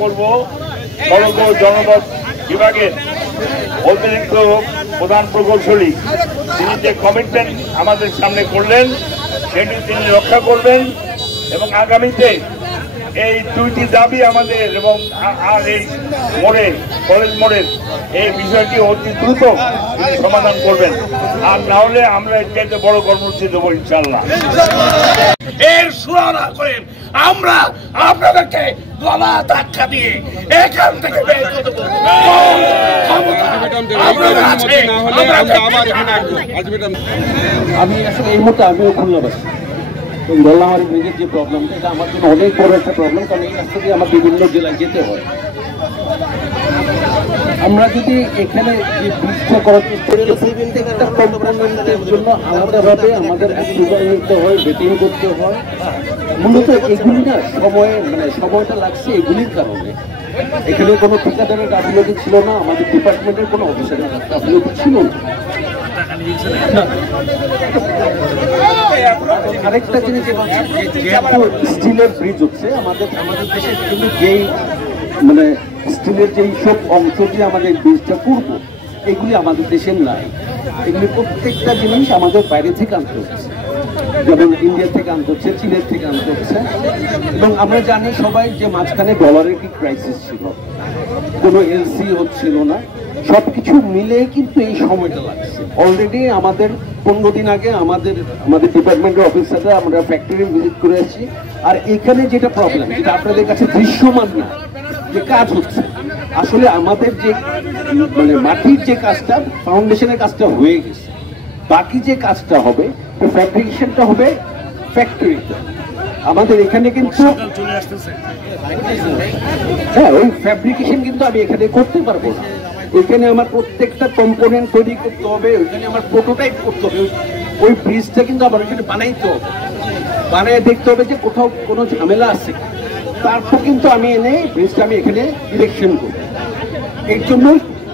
করবো জনপদ বিভাগের অতিরিক্ত প্রধান প্রকৌশলী তিনি যে কমিটমেন্ট আমাদের সামনে করলেন সেটি তিনি রক্ষা করবেন এবং আগামীতে এই দুইটি দাবি আমাদের এবং আর এই মোড়ে কলেজ মোড়ের এই বিষয়টি অতি দ্রুত সমাধান করবেন, আর না হলে আমরা এর চাইতে বড় কর্মসূচি দেবো ইনশাল্লাহ। এর সুরাহা করেন আমরা আপনাদেরকে গলা ধাক্কা দিয়ে এখান থেকে বের করে দেবো। আমি আসলে এই মুহূর্তে আমিও খুলনাবাসী, গোল্লামারি ব্রিজের যে প্রবলেমটা এটা আমার জন্য অনেক বড় একটা প্রবলেম, কারণ এই রাস্তা দিয়ে আমার বিভিন্ন জেলায় যেতে হয়। আমরা যদি এখানে যে ব্রিজটা করার প্রত্যেকটা কম্পোনেন্টের জন্য আলাদাভাবে আমাদের অ্যাপ্রুভাল নিতে হয়, ভেটিং করতে হয়, মূলত এগুলি না সময়টা লাগছে এগুলির কারণে। এখানে কোনো ঠিকাদারের গাফিলতি ছিল না, আমাদের ডিপার্টমেন্টের কোনো অফিসারের গাফিলতি ছিল না। আরেকটা জিনিস যেহেতু স্টিলের ব্রিজ হচ্ছে আমাদের দেশে কিন্তু যেই স্টিলের যেই সব অংশ দিয়ে আমাদের ব্রিজটা করবো এগুলি আমাদের দেশের নাই। এগুলি প্রত্যেকটা জিনিস আমাদের বাইরে থেকে আনতে হচ্ছে, যেমন ইন্ডিয়া থেকে আনতে হচ্ছে, চীনের থেকে আনতে হচ্ছে। এবং আমরা জানি সবাই যে মাঝখানে ডলারের কি ক্রাইসিস ছিল, কোনো এলসি হচ্ছিল না, সবকিছু মিলে কিন্তু এই সময়টা লাগছে। অলরেডি আমাদের 15 দিন আগে আমাদের ডিপার্টমেন্টের অফিসাররা আমরা ফ্যাক্টরি ভিজিট করে আসছি, আর এখানে যেটা প্রবলেম যেটা আপনাদের কাছে দৃশ্যমান না যে কাজ হচ্ছে, আসলে আমাদের যে মাটির যে কাজটা, ফাউন্ডেশনের কাজটা হয়ে গেছে, বাকি যে কাজটা হবে ফ্যাব্রিকেশনটা হবে ফ্যাক্টরিতে। আমাদের এখানে কিন্তু হ্যাঁ ওই ফ্যাব্রিকেশন কিন্তু আমি এখানে করতে পারবো না। ওইখানে আমার প্রত্যেকটা কম্পোনেন্ট তৈরি করতে হবে, ওইখানে আমার প্রোটোটাইপ করতে হবে, ওই ব্রিজটা কিন্তু আমার ওইখানে বানাইতে হবে, বানিয়ে দেখতে হবে যে কোথাও কোনো ঝামেলা আছে, তারপর কিন্তু আমি এনে ব্রিজটা আমি এখানে ইরেকশন করব। এর জন্য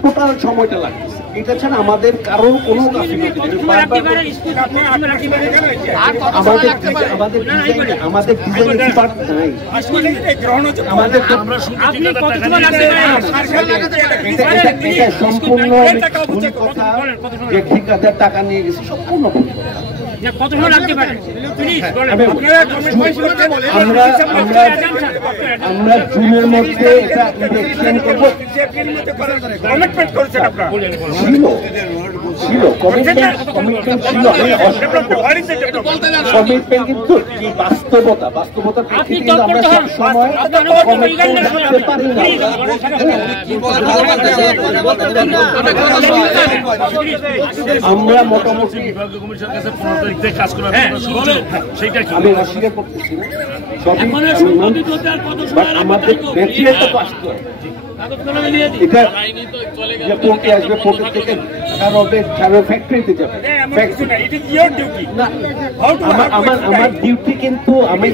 টোটাল সময়টা লাগছে। এটা ছাড়া আমাদের কারো কোনো গাফিলতি নেই। আমাদের ডিজাইন এক্সপার্ট নাই, সম্পূর্ণ কথা যে ঠিকাদার টাকা নিয়ে গেছে সম্পূর্ণ আমরা জুনের মধ্যে এটা ইলেকশন করবো ছিল কমিটমেন্ট ছিল, কমিটমেন্ট কিন্তু বাস্তবতা প্রেক্ষিতে আমরা সবসময় কমিটমেন্ট রাখতে পারি না। আমরা মোটামুটি আমি অস্বীকার করতেছি না, আমাদের ম্যাটেরিয়ালটা তো আসতে হয়, এটা পোর্টে আসবে, পোর্টের থেকে ফ্যাক্টরিতে যাবে। আমার ডিউটি কিন্তু আমি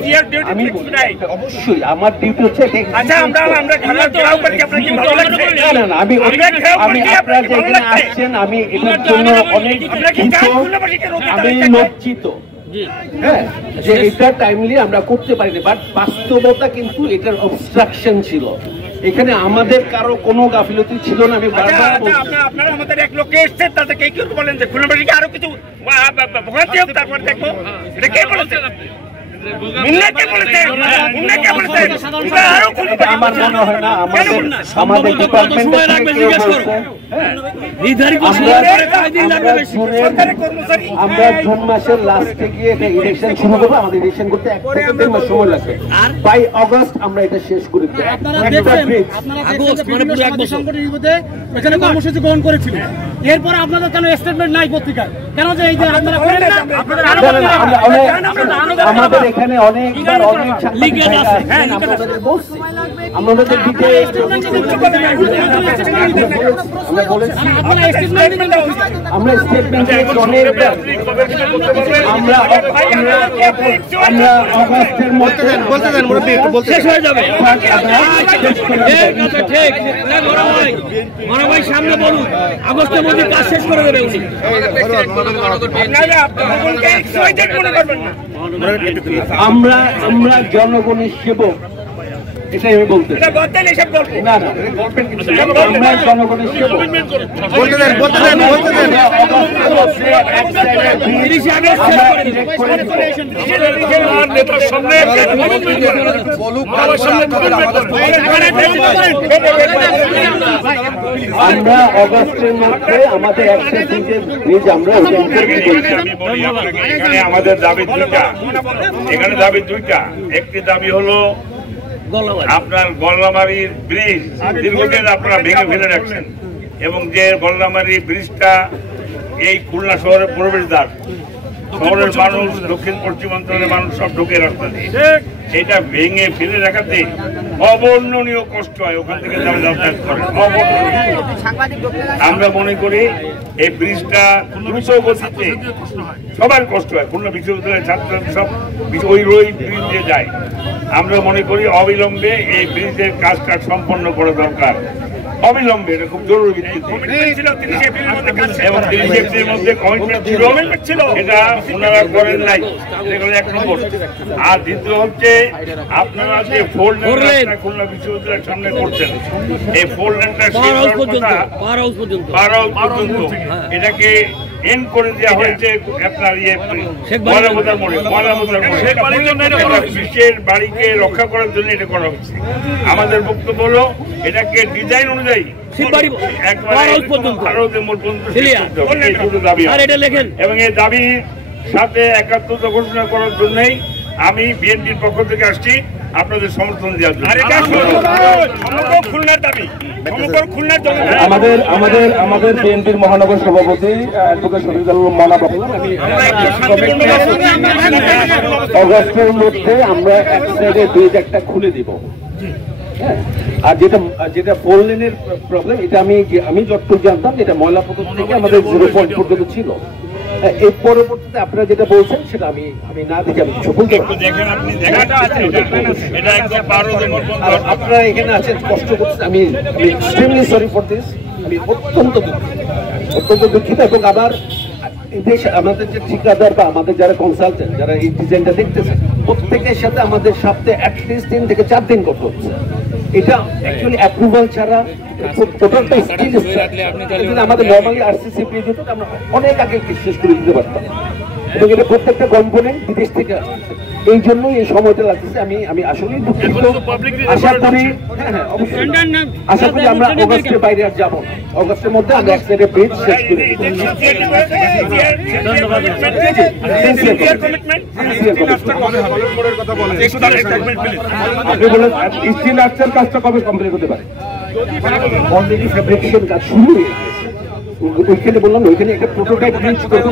অবশ্যই আমার ডিউটি হচ্ছে আমি আপনারা যেখানে আসছেন আমি এটার জন্য অনেক আমি লজ্জিত, হ্যাঁ, যে এটা টাইমলি আমরা করতে পারিনি, বাট বাস্তবতা কিন্তু এটার অবস্ট্রাকশন ছিল। এখানে আমাদের কারো কোনো গাফিলতি ছিল না। আমি বারবার আপনারা আমাদের এক লোককে এসছেন, তাদেরকে কি বলেন যে খুলনাবাসীকে আরো কিছু ভোগান্তি হোক, তারপর দেখবো এটা কে বলেছে, আমার মনে হয় না আমাদের ডিপার্টমেন্টে আমরা জুন মাসের লাস্টে গিয়ে এটা ইলেকশন শুরু করবো। আমাদের ইলেকশন করতে 1 থেকে 1.5 মাস সময় লাগবে, বাই অগস্ট আমরা এটা শেষ করে দেব। এখানে কর্মসূচি গ্রহণ করেছিলেন, এরপর আপনাদের কেন স্টেটমেন্ট নাই পত্রিকায়? কেন যে এই যে আপনারা আমাদের এখানে অনেকবার অনেক সাংবাদিক ভাইরা আসছেন, আমরা ওনাদের বলছি, আমরা ওনাদের দিকে আমরা স্টেটমেন্ট অনেকবার আমরা অগাস্টের মধ্যে শেষ হয়ে যাবে। ঠিক ভাই সামনে বলুন, আগস্টের মধ্যে কাজ শেষ করে দেবে উনি। আমরা জনগণের সেবক, এটাই আমি বলতে না না, আমরা জনগণের সেবক। আমরা অগাস্টের মধ্যে আমাদের একটা ব্রিজ আমরা এখানে আমাদের দাবি দুইটা, এখানে দাবি দুইটা। একটি দাবি হলো আপনার গল্লামারির ব্রিজ দীর্ঘদিন আপনারা ভেঙে ফেলে রাখছেন, এবং যে গল্লামারি ব্রিজটা এই খুলনা শহরের প্রবেশদ্বার, শহরের মানুষ, দক্ষিণ পশ্চিমাঞ্চলের মানুষ সব ঢুকে রাস্তা দিয়ে, এটা ভেঙে ফেলে রাখাতে অবর্ণনীয় কষ্ট হয়। ওখান থেকে যারা যাতায়াত করে আমরা মনে করি এই ব্রিজটা দ্রুত গতিতে, সবার কষ্ট হয়, খুলনা বিশ্ববিদ্যালয়ের ছাত্র সব ওই ব্রিজ দিয়ে যায়। আমরা মনে করি অবিলম্বে এই ব্রিজের কাজটা সম্পন্ন করা দরকার, অবিলম্বে, এটা খুব জরুরি ভিত্তিতে। এবং ডিএসএফসির মধ্যে কমিটমেন্ট ছিল, এটা ওনারা করেন নাই, এটা এক নম্বর। আর দ্বিতীয় হচ্ছে আপনারা যে ফোর লেনটা খুলনা বিশ্ববিদ্যালয়ের সামনে করছেন, এই ফোর লেনটা পার হাউস পর্যন্ত এটাকে এন্ড করে দেওয়া হয়েছে আপনার ময়লাবোদার মোড়ে। বিশ্বের বাড়িকে রক্ষা করার জন্য এটা করা হচ্ছে। আমাদের বক্তব্য হলো এটাকে ডিজাইন অনুযায়ী এবং এই দাবির সাথে একাত্মতা ঘোষণা করার জন্যই আমি বিএনপির পক্ষ থেকে আসছি আপনাদের সমর্থন দেওয়ার জন্য। খুলনার দাবি আমাদের বিএনপির মহানগর সভাপতি অ্যাডভোকেট শফিকুল মানা বললাম, অগাস্টের মধ্যে আমরা এক সাইডে ব্রিজ একটা খুলে দিব। হ্যাঁ, আর যেটা ফোর লেনের প্রবলেম, এটা আমি যতটুকু জানতাম এটা ময়লাপথর থেকে আমাদের 0 পয়েন্ট পর্যন্ত ছিল। এই পরবর্তীতে আপনারা যেটা বলছেন সেটা আমি না দেখে আমি কিছু বলতে পারি। আপনারা এখানে আছেন, কষ্ট করছেন, আমি এক্সট্রিমলি সরি ফর দিস, আমি অত্যন্ত দুঃখিত। এবং আবার আমাদের যে ঠিকাদার বা আমাদের যারা কনসালটেন্ট, যারা এই ডিজাইনটা দেখতেছে, প্রত্যেকের সাথে আমাদের সপ্তাহে অ্যাটলিস্ট 3 থেকে 4 দিন করতে হচ্ছে। এটা অ্যাকচুয়ালি অ্যাপ্রুভাল ছাড়া টোটালটা স্টিল আমাদের নর্মালি আরসিসি ব্রিজ হতো, আমরা অনেক আগে শেষ করে দিতে পারতাম। এবং এটা প্রত্যেকটা কম্পোনেন্ট বিদেশ থেকে আসছে, এই জন্যই এই সময়টা লাগতেছে। আমি আসলেই দুঃখিত। আশা করি আশা করি আমরা অগাস্টের বাইরে আর যাবো না, অগাস্টের মধ্যে আমরা এক সাইডে ব্রিজ শেষ করি। আপনি বলেন স্টিল আর্চার কাজটা কবে কমপ্লিট হতে পারে? অলরেডি ফেব্রিকেশন কাজ শুরু হয়ে গেছে। ওইখানে বললাম, ওইখানে একটা প্রোটোটাইপ ব্রিজ করবো,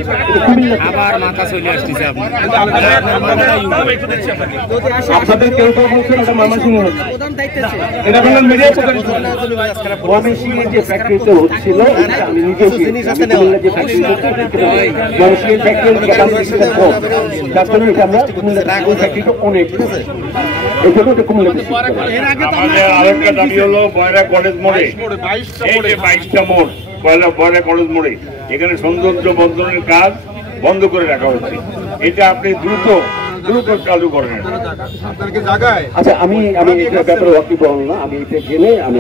আপনাদের কেউ কেউ বলছেন এটা ময়মনসিংহে হচ্ছে, এটা বললাম মিডিয়া ময়মনসিংহে যে ফ্যাক্টরিতে হচ্ছিল, আমি নিজে ময়মনসিংহের ফ্যাক্টরি যার জন্য এটা আমরা ফ্যাক্টরিটা অনেক এখানে এটা কুমিল্লা। আমাদের আরেকটা দাবি হলো বয়রা কলেজ মোড়ে, এই যে 22টা মোড় বয়রা কলেজ মোড়ে, এখানে সৌন্দর্য বর্ধনের কাজ বন্ধ করে রাখা হচ্ছে। এটা আপনি দ্রুত চালু করেন। আচ্ছা, আমি এটা ব্যাপারে ওয়াকিবহাল না, আমি এটা জেনে আমি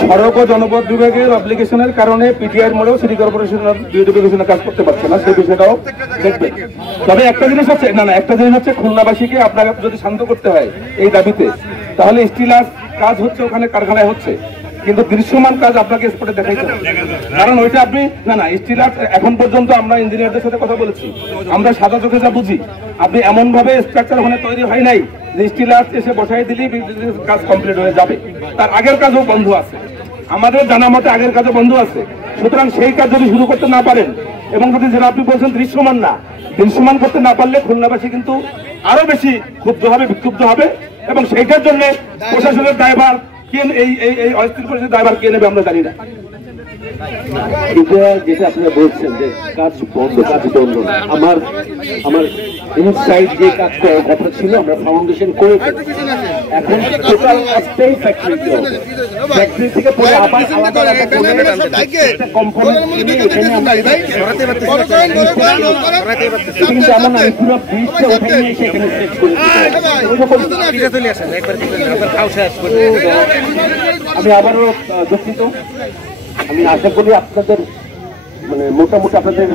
সড়ক ও জনপথ বিভাগের অ্যাপ্লিকেশনের কারণে পিটিআর মোড়েও সিটি কর্পোরেশনের বিউটিফিকেশনের কাজ করতে পারছে না, সেই বিষয়টাও দেখবেন। তবে একটা জিনিস হচ্ছে খুলনাবাসীকে আপনারা যদি শান্ত করতে হয় এই দাবিতে, তাহলে স্টিল কাজ হচ্ছে ওখানে কারখানায় হচ্ছে, কিন্তু দৃশ্যমান কাজ আপনাকে স্পটে দেখাইতে হবে। কারণ ওইটা আপনি স্টিল আর্ট এখন পর্যন্ত আমরা ইঞ্জিনিয়ারদের সাথে কথা বলেছি, আমরা সাদা চোখে যা বুঝি, আপনি এমন ভাবে স্ট্রাকচার ওখানে তৈরি হয় নাই যে স্টিল আর্ট এসে বসাই দিলেই কাজ কমপ্লিট হয়ে যাবে। তার আগের কাজও বন্ধ আছে, আমাদের জানা মতে আগের কাজও বন্ধ আছে। সুতরাং সেই কাজ যদি শুরু করতে না পারেন, এবং যদি যেটা আপনি বলছেন দৃশ্যমান না, দৃশ্যমান করতে না পারলে খুলনাবাসী কিন্তু আরো বেশি ক্ষুব্ধ হবে, বিক্ষুব্ধ হবে এবং সেইটার জন্য প্রশাসনের দায়ভার কে, এই অস্থির পরিস্থিতির দায়ভার কে নেবে আমরা জানি না। এটা যেটা আপনারা বলছেন যে কাজ বন্ধ না, আমার ইনসাইড যে কাজ করার কথা ছিল আমরা ফাউন্ডেশন করে এখন টোটাল একটাই ফ্যাক্টরিতে হবে। ফ্যাক্টরি থেকে পরে আবার আলাদা কোম্পানি এখানে আমরা কিন্তু এমন আমি পুরো ব্রিজটা ওখানে নিয়ে সেখানে সেট করেছি। আমি আবারও দুঃখিত। আমি আশা করি আপনাদের মানে মোটামুটি আপনাদের